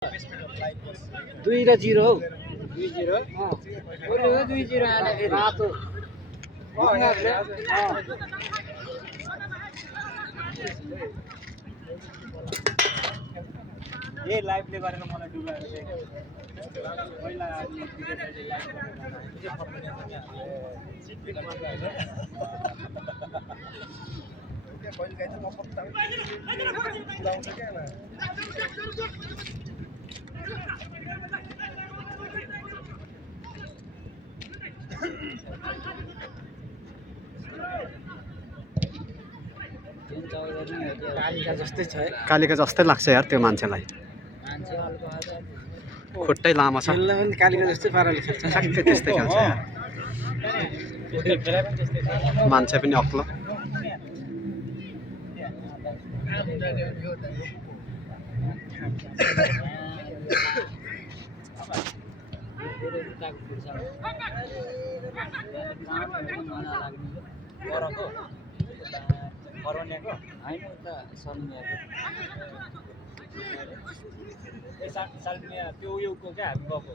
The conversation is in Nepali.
2 र 0 हौ 2-0 ओले हो 2-0 आले फेरि रातो ए लाइभले गरेर मलाई डुबाएर पहिला कालिका जस्तै छ कालिका जस्तै लाग्छ यार त्यो मान्छेलाई खुट्टै लामो छ कालिका जस्तै पाराले खेल्छ ठ्याक्कै त्यस्तै खेल्छ यार मान्छे पनि अग्लो हैन उता सर्मियाको ए साल्मिया त्यो उयोको क्या हामी गएको